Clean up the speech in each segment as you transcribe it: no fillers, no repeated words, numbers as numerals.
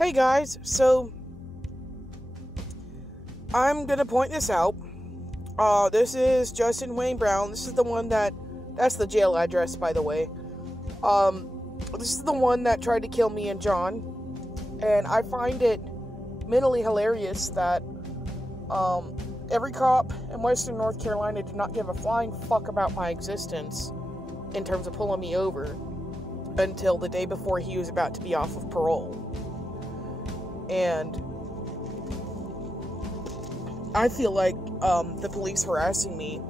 Hey guys, so I'm gonna point this out. This is Justin Wayne Brown. This is the one that's the jail address, by the way. This is the one that tried to kill me and John, and I find it mentally hilarious that every cop in Western North Carolina did not give a flying fuck about my existence in terms of pulling me over until the day before he was about to be off of parole. And I feel like the police harassing me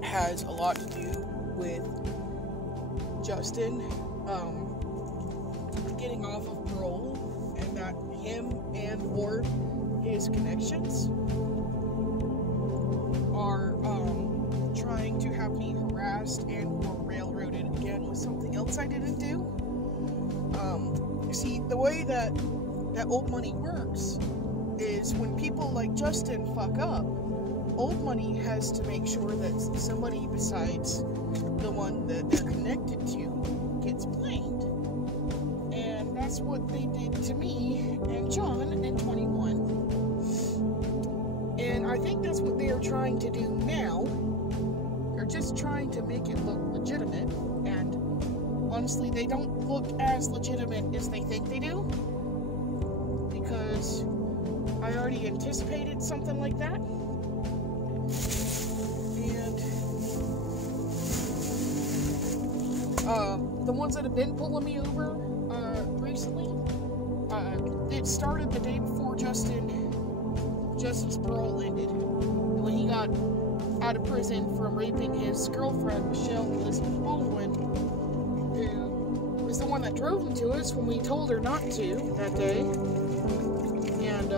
has a lot to do with Justin getting off of parole, and that him and or his connections are trying to have me harassed and or railroaded again with something else I didn't do. See, the way that old money works is when people like Justin fuck up, old money has to make sure that somebody besides the one that they're connected to gets blamed. And that's what they did to me and John in 21. And I think that's what they are trying to do now. They're just trying to make it look legitimate, and honestly, they don't look as legitimate as they think they do, because I already anticipated something like that. And the ones that have been pulling me over recently, it started the day before Justin's parole ended, when he got out of prison from raping his girlfriend, Michelle Elizabeth Baldwin, who was the one that drove him to us when we told her not to that day. And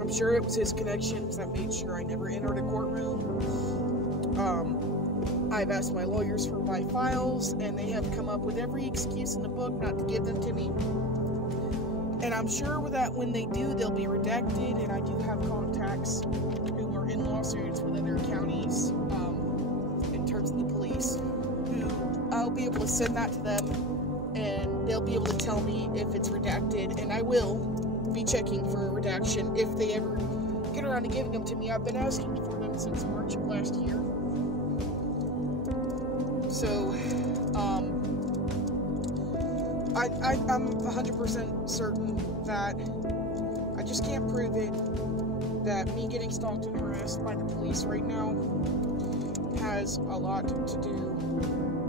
I'm sure it was his connections that made sure I never entered a courtroom. I've asked my lawyers for my files, and they have come up with every excuse in the book not to give them to me. And I'm sure that when they do, they'll be redacted, and I do have contacts who are in lawsuits with other counties in terms of the police, who I'll be able to send that to them, and they'll be able to tell me if it's redacted, and I will be checking for a redaction if they ever get around to giving them to me. I've been asking for them since March of last year. So, I'm 100% certain that I just can't prove it, that me getting stalked and harassed by the police right now has a lot to do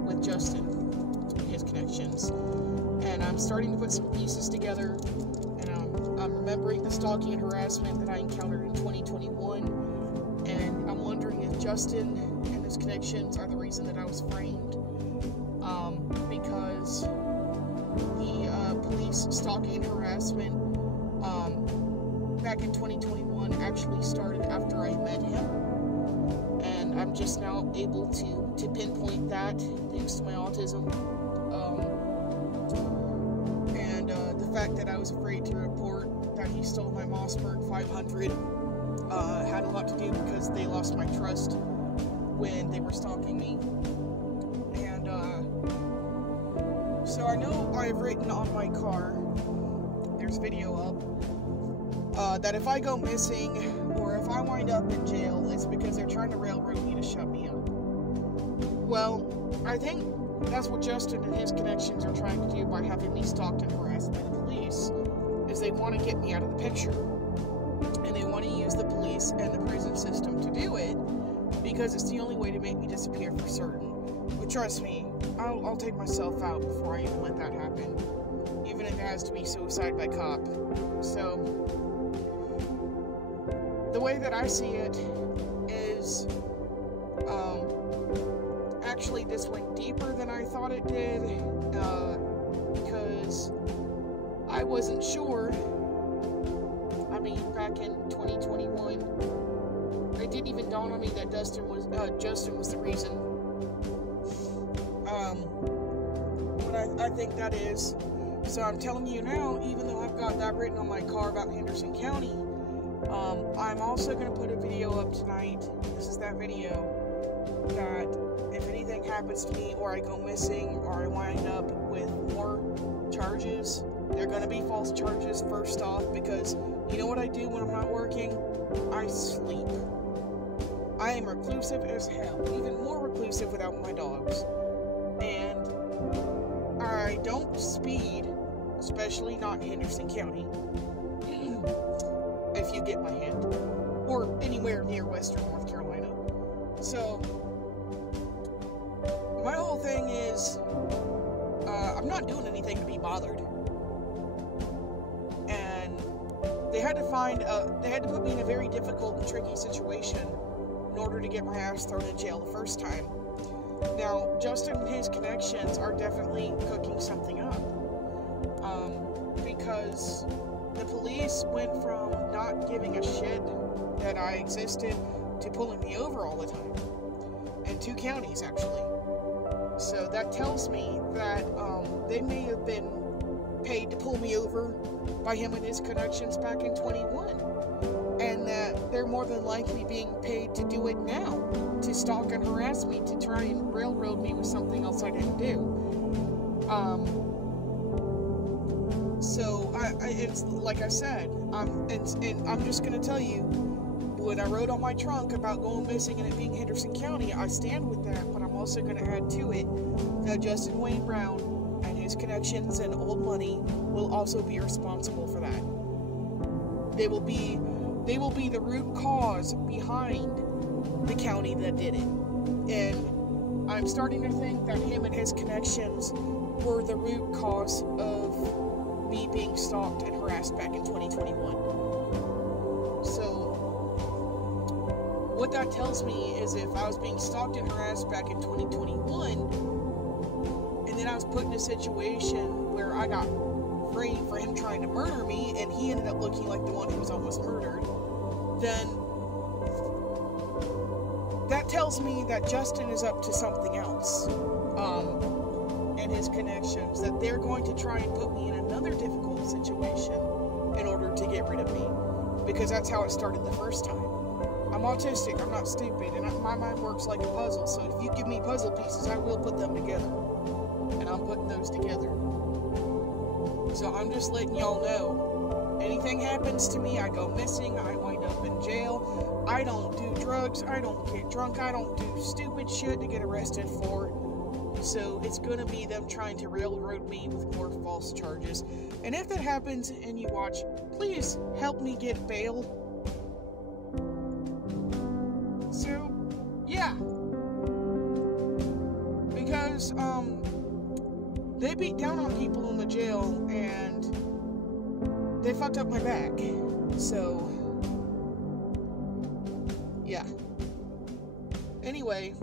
with Justin and his connections. And I'm starting to put some pieces together, and I'm remembering the stalking and harassment that I encountered in 2021, and I'm wondering if Justin and his connections are the reason that I was framed, because the police stalking and harassment back in 2021 actually started after I met him, and I'm just now able to pinpoint that thanks to my autism. And the fact that I was afraid to report that he stole my Mossberg 500 had a lot to do because they lost my trust when they were stalking me. And so I know I've written on my car, there's video up, that if I go missing or if I wind up in jail, it's because they're trying to railroad me to shut me up. Well, I think that's what Justin and his connections are trying to do by having me stalked and harassed by the police, is they want to get me out of the picture. And they want to use the police and the prison system to do it, because it's the only way to make me disappear for certain. But trust me, I'll take myself out before I even let that happen, even if it has to be suicide by cop. So, the way that I see it is, actually this went deeper than I thought it did, because I wasn't sure. I mean, back in 2021, it didn't even dawn on me that Justin was the reason. But I think that is. So I'm telling you now, even though I've got that written on my car about Henderson County, I'm also going to put a video up tonight. This is that video that if anything happens to me, or I go missing, or I wind up with more charges, they're gonna be false charges first off, because you know what I do when I'm not working? I sleep. I am reclusive as hell, even more reclusive without my dogs. And I don't speed, especially not in Henderson County, if you get my hint, or anywhere near Western North Carolina. So, my whole thing is, I'm not doing anything to be bothered. And they had to put me in a very difficult and tricky situation in order to get my ass thrown in jail the first time. Now, Justin and his connections are definitely cooking something up. Because the police went from not giving a shit that I existed to pulling me over all the time. In 2 counties, actually. So that tells me that they may have been paid to pull me over by him and his connections back in 21. And that they're more than likely being paid to do it now, to stalk and harass me, to try and railroad me with something else I didn't do. So, it's like I said, and I'm just going to tell you, when I wrote on my trunk about going missing and it being Henderson County, I stand with that, but I'm also going to add to it that Justin Wayne Brown and his connections and old money will also be responsible for that. They will be the root cause behind the county that did it. And I'm starting to think that him and his connections were the root cause of me being stalked and harassed back in 2021. So, what that tells me is if I was being stalked and harassed back in 2021, and then I was put in a situation where I got free for him trying to murder me, and he ended up looking like the one who was almost murdered, then that tells me that Justin is up to something else. And his connections, that they're going to try and put me in another difficult situation in order to get rid of me, because that's how it started the first time. I'm autistic, I'm not stupid, and my mind works like a puzzle, so if you give me puzzle pieces, I will put them together, and I'm putting those together. So I'm just letting y'all know, anything happens to me, I go missing, I wind up in jail, I don't do drugs, I don't get drunk, I don't do stupid shit to get arrested for. So it's gonna be them trying to railroad me with more false charges. And if that happens and you watch, please help me get bail. So, yeah. Because, they beat down on people in the jail and they fucked up my back. So, yeah. Anyway,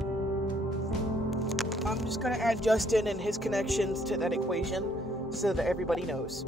I'm just going to add Justin and his connections to that equation so that everybody knows.